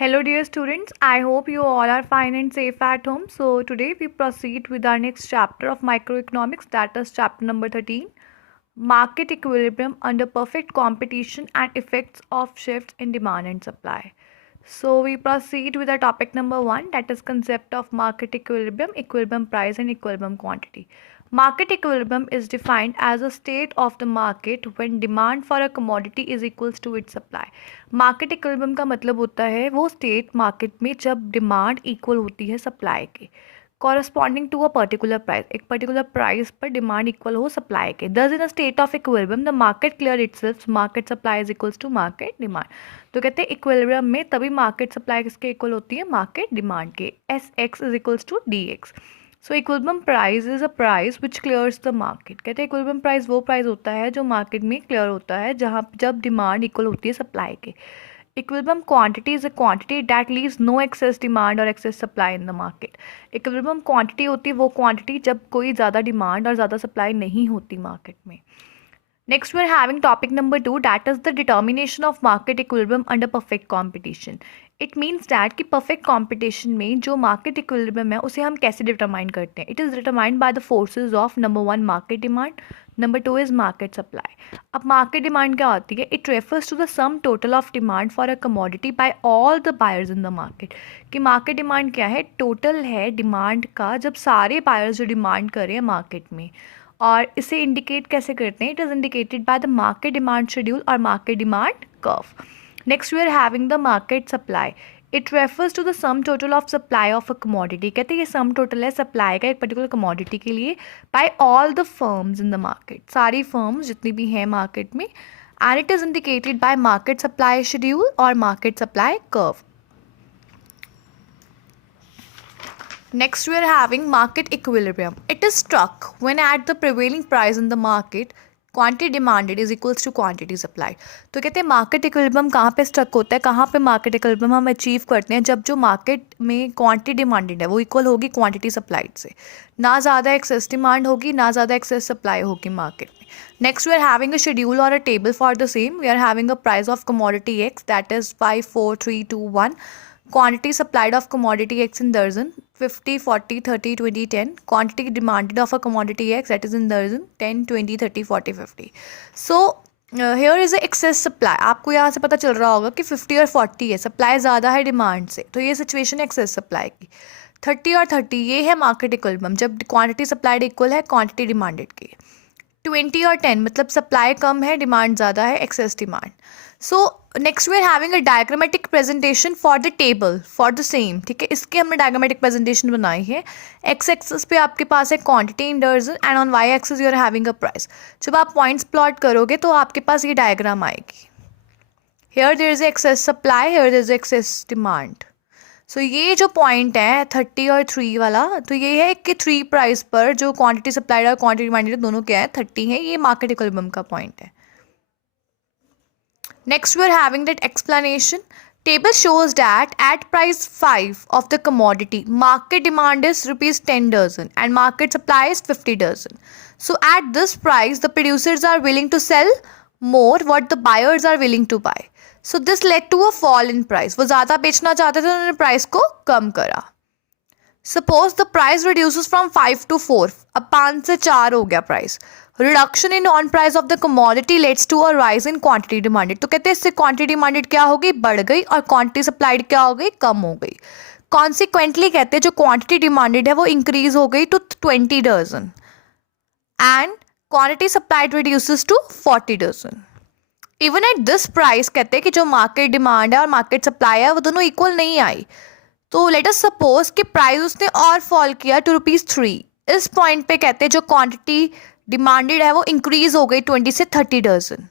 Hello, dear students. I hope you all are fine and safe at home. So, today we proceed with our next chapter of microeconomics, that is chapter number 13, Market Equilibrium under Perfect Competition and Effects of Shifts in Demand and Supply. So, we proceed with our topic number 1, that is concept of market equilibrium, equilibrium price, and equilibrium quantity. Market equilibrium is defined as a state of the market when demand for a commodity is equals to its supply. Market equilibrium का मतलब होता है वो state market में जब demand equal होती है supply के corresponding to a particular price, एक पर्टिकुलर प्राइस पर डिमांड इक्वल हो सप्लाई के। Thus in a state of equilibrium the market clear itself, market supply is equals to market demand. तो कहते हैं इक्विलिब्रियम में तभी मार्केट सप्लाई किसके इक्वल होती है, मार्केट डिमांड के। S X is equals to D X. So equilibrium price is a price which clears the market. कहते हैं इक्विलिब्रियम प्राइस वो प्राइस होता है जो मार्केट में क्लियर होता है जहाँ जब डिमांड इक्वल होती है सप्लाई के। Equilibrium quantity is a quantity that leaves no excess demand or excess supply in the market. Equilibrium quantity होती है वो quantity जब कोई ज़्यादा demand और ज़्यादा supply नहीं होती market में। Next we are having topic number 2, that is the determination of market equilibrium under perfect competition. It means that कि perfect competition में जो market equilibrium है उसे हम कैसे determine करते हैं. It is determined by the forces of number 1 market demand, number 2 is market supply. अब market demand क्या होती है? It refers to the sum total of demand for a commodity by all the buyers in the market. कि market demand क्या है? Total है demand का जब सारे buyers जो demand कर रहे हैं market में, और इसे इंडिकेट कैसे करते हैं? It is indicated by the market demand schedule और market demand curve. Next we are having the market supply. It refers to the sum total of supply of a commodity. कहते हैं ये सम टोटल है supply का एक particular commodity के लिए by all the firms in the market, सारी firms जितनी भी हैं मार्केट में, and it is indicated by market supply schedule और market supply curve. Next we are having market equilibrium. It is struck when at the prevailing price in the market quantity demanded is equals to quantity supplied. तो कहते हैं market equilibrium कहाँ पे struck होता है, कहाँ पे मार्केट इक्विलिब्रियम हम अचीव करते हैं? जब जो मार्केट में क्वांटिटी डिमांडेड है वो इक्वल होगी क्वांटिटी सप्लाइड से, ना ज़्यादा एक्सेस डिमांड होगी ना ज़्यादा एक्सेस सप्लाई होगी मार्केट में। Next we are having a schedule और a table for the same. We are having a price of commodity X that is 5 4 3 2 1, quantity supplied of commodity X in dozen 50 40 30 20 10, quantity demanded of a commodity X that is in dozen 10 20 30 40 50. So here is a excess supply. आपको यहाँ से पता चल रहा होगा कि 50 और 40 है, सप्लाई ज़्यादा है डिमांड से, तो ये सिचुएशन है एक्सेस सप्लाई की। 30 और 30 ये है मार्केट इक्विलिब्रियम जब क्वांटिटी सप्लाइड इक्वल है क्वांटिटी डिमांडेड की। 20 और 10 मतलब सप्लाई कम है डिमांड ज़्यादा है, excess demand. So next we are having a diagrammatic presentation for the table for the same. ठीक है, इसके हमने डायग्रामेटिक प्रेजेंटेशन बनाई है। एक्स एक्सिस पे आपके पास है quantity in dozen and on Y axis you are having a price. जब आप पॉइंट्स प्लॉट करोगे तो आपके पास ये डायग्राम आएगी। Here there is excess supply, here there is excess demand. So ये जो पॉइंट है 30 और 3 वाला, तो ये है कि 3 प्राइस पर जो क्वांटिटी सप्लाइड और क्वांटिटी डिमांडेड दोनों क्या है 30 है, ये मार्केट इक्विलिब्रियम का पॉइंट है। Next we are having that explanation. Table shows that at price 5 of the commodity, market demand is rupees 10 dozen and market supply is 50 dozen. So at this price, the producers are willing to sell more what the buyers are willing to buy. So this led to a fall in price. वो ज़्यादा बेचना चाहते थे, उन्होंने price को कम करा। Suppose the price reduces from 5 to 4. अब 5 से 4 हो गया price. Reduction in on price of the commodity leads to a rise in quantity demanded. तो कहते हैं इससे क्वांटिटी डिमांडेड क्या हो गई, बढ़ गई, और क्वांटिटी सप्लाइड क्या हो गई, कम हो गई। कॉन्सिक्वेंटली कहते हैं जो क्वांटिटी डिमांडेड है वो इंक्रीज हो गई to 20 dozen and quantity supplied reduces to 40 dozen. Even at this price कहते हैं कि जो मार्केट डिमांड है और मार्केट सप्लाई है वो दोनों इक्वल नहीं आई। तो लेट अस सपोज कि प्राइस उसने और फॉल किया टू ₹3। इस पॉइंट पे कहते हैं जो क्वांटिटी डिमांडेड है वो इंक्रीज हो गई 20 से 30 dozen.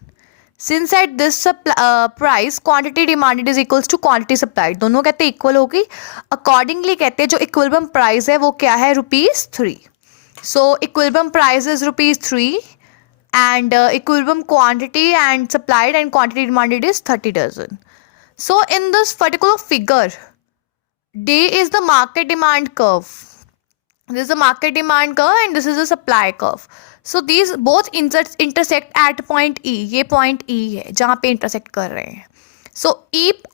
Since at this price quantity demanded is equals to quantity supplied, दोनों कहते हैं इक्वल होगी। अकॉर्डिंगली कहते हैं जो इक्विलिब्रियम प्राइस है वो क्या है, ₹3। सो equilibrium price is ₹3 and equilibrium quantity and supplied and quantity demanded is 30 dozen. So in this particular figure, D is the market demand curve. This is the market demand curve and this is the supply curve. So these both intersect at point E. ये point E है जहाँ पे intersect कर रहे हैं। So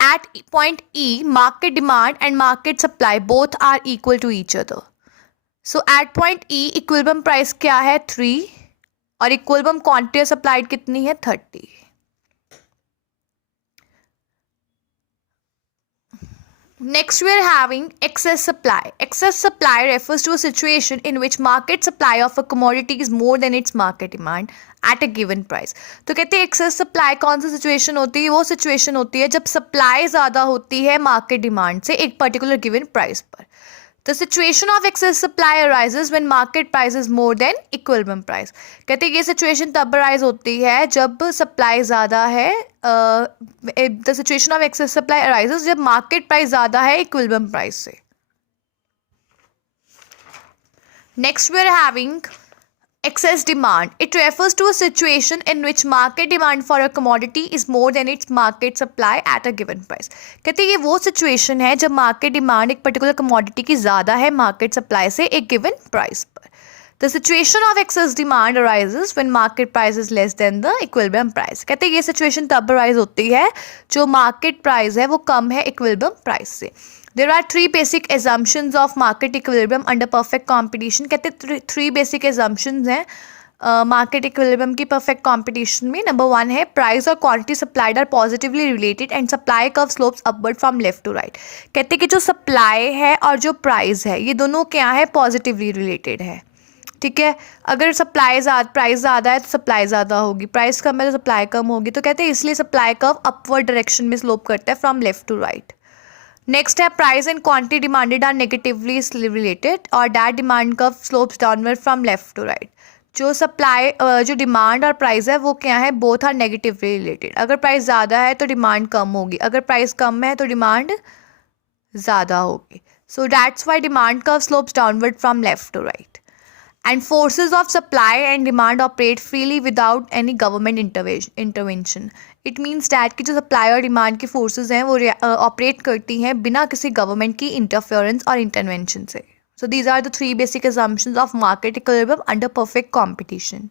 at point E, market demand and market supply both are equal to each other. So at point E, equilibrium price क्या है 3 और equilibrium quantity supplied कितनी है 30. Next, we are having excess supply. Excess supply refers to a situation in which market supply of a commodity is more than its market demand at a given price. तो कहते हैं excess supply कौन सी situation होती है? वो situation होती है जब supply ज़्यादा होती है market demand से एक particular given price पर. The situation of excess supply arises when market price is more than equilibrium price. कहते हैं ये situation तब arise होती है जब supply ज़्यादा है. The situation of excess supply arises जब market price ज़्यादा है equilibrium price से. Next we are having excess demand. It refers to a situation in which market demand for a commodity is more than its market supply at a given price. कहते हैं ये वो situation है जब market demand एक particular commodity की ज़्यादा है market supply से एक given price पर. The situation of excess demand arises when market price is less than the equilibrium price. कहते हैं ये situation तब arise होती है जो market price है वो कम है equilibrium price से. There are three basic assumptions of market equilibrium under perfect competition. कहते हैं three basic assumptions हैं market equilibrium की perfect competition में. Number 1 है price और quantity supplied are positively related and supply curve slopes upward from left to right. कहते हैं कि जो supply है और जो price है ये दोनों क्या है positively related है. ठीक है, अगर प्राइस ज़्यादा है तो सप्लाई ज़्यादा होगी, प्राइस कम है तो सप्लाई कम होगी. तो कहते हैं इसलिए सप्लाई कर्व अपवर्ड डायरेक्शन में स्लोप करता है from left to right. Next है price and quantity demanded are negatively related और that demand curve slopes downward from left to right. जो डिमांड और प्राइस है वो क्या है, बोथ आर नेगेटिवली रिलेटेड. अगर प्राइस ज़्यादा है तो डिमांड कम होगी, अगर प्राइस कम है तो डिमांड ज़्यादा होगी. So that's why demand curve slopes downward from left to right. And forces of supply and demand operate freely without any government intervention. It means that कि जो supply और demand की forces हैं वो operate करती हैं बिना किसी government की interference और intervention से. So these are the three basic assumptions of market equilibrium under perfect competition.